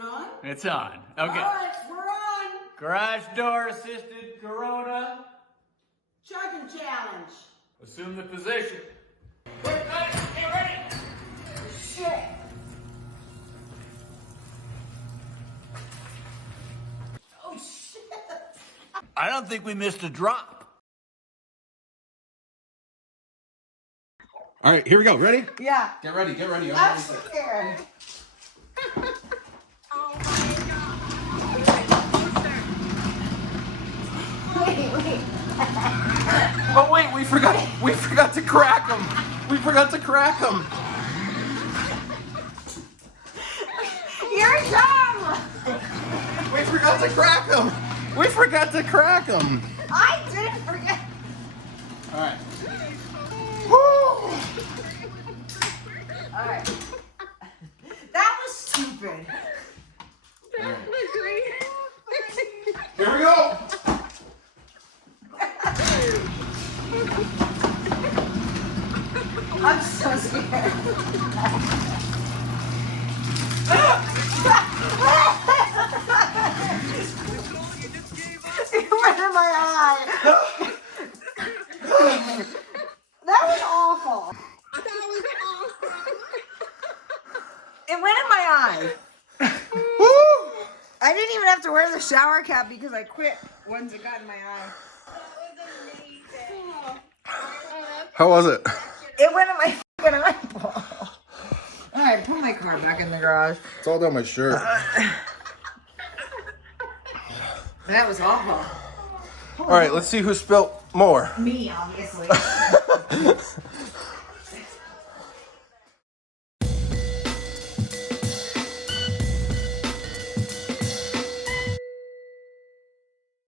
it on? It's on. Okay. All right, we're on. Garage door assisted Corona. Chugging challenge. Assume the position. Wait, guys, get ready. Shit. Oh, shit. I don't think we missed a drop. All right, here we go. Ready? Yeah. Get ready, get ready. I'm scared. Oh my god. Wait. Oh wait, we forgot to crack them. We forgot to crack them. You're dumb. We forgot to crack them. We forgot to crack them. I didn't forget. All right. Woo. All right. That was stupid. Here we go. I'm so scared. It went in my eye. That was awful. It went in my eye. I didn't even have to wear the shower cap because I quit once it got in my eye. How was it? It went in my fucking eyeball. Alright, put my car back in the garage. It's all down my shirt. That was awful. All right, let's see who spilt more. Me, obviously.